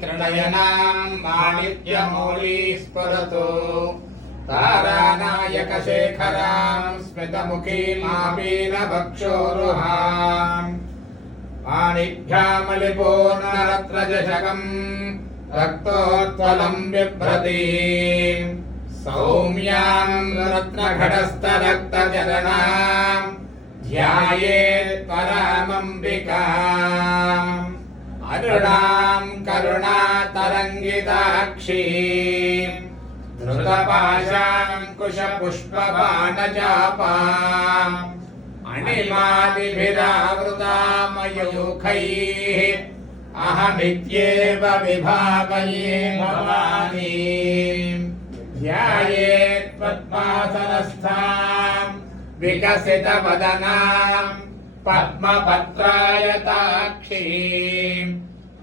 त्रिनयनां माणिक्यमौली स्फुरतु तारानायकशेखरां स्मितमुखीमापीनभक्षोरुहाम् माणिक्यामलिपूर्णरत्नजशकम् रक्तोत्पलं बिभ्रतीम् सौम्यां रत्नघटस्थरक्तचरणां ध्यायेत् परामम्बिकाम् अरुणां करुणातरङ्गिताक्षीम् धृतपाशाङ्कुशपुष्पबाणचापाम् अणिमादिभिरावृतामयूखैः अहमित्येव विभावये भवानीम् ध्यायेत् पद्मासनस्थां विकसितवदनां पद्मपत्रायताक्षीं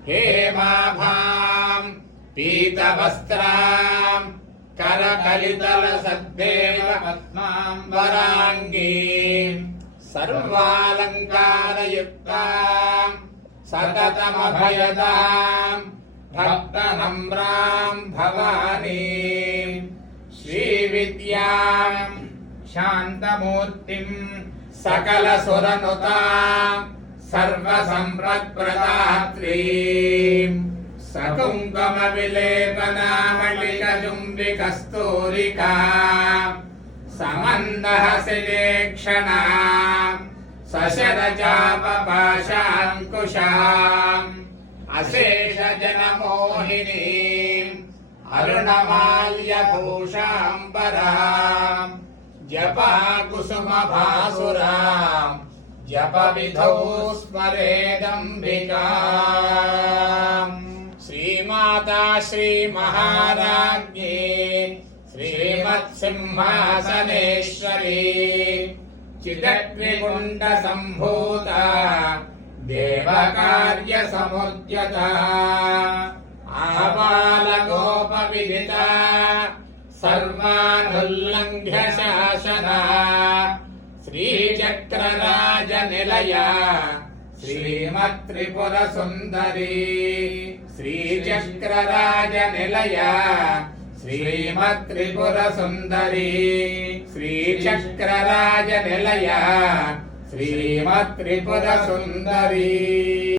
हेमाभां पीतवस्त्रां करकलितलसद्देव पद्माम्बराङ्गीं सर्वालङ्कारयुक्तां सततमभयदां भक्तनम्रां भवानीं श्रीविद्यां शान्तमूर्तिं सकलसुरनुतां सर्वसम्पत्प्रदात्रीं सकुङ्कुमविलेपनामलिकजुम्बिकस्तूरिकां समन्दहसिलेक्षणां सशरचापपाशाङ्कुशाम् अशेषजनमोहिनीम् अरुणमाल्यभूषाम्बराम् जपाकुसुमभासुराम् जपविधौ स्मरेदम्बिकाम् श्रीमाता श्रीमहाराज्ञी श्रीमत्सिंहासनेश्वरी चिदग्निकुण्डसम्भूता देवकार्यसमुद्यता आबालगोपविदिता सर्वानुल्लङ्घ्य शासना श्रीचक्रराजनिलया श्रीमत्त्रिपुरसुन्दरी श्रीचक्रराजनिलया श्रीमत्त्रिपुरसुन्दरी श्रीचक्रराजनिलया श्रीमत्त्रिपुरसुन्दरी।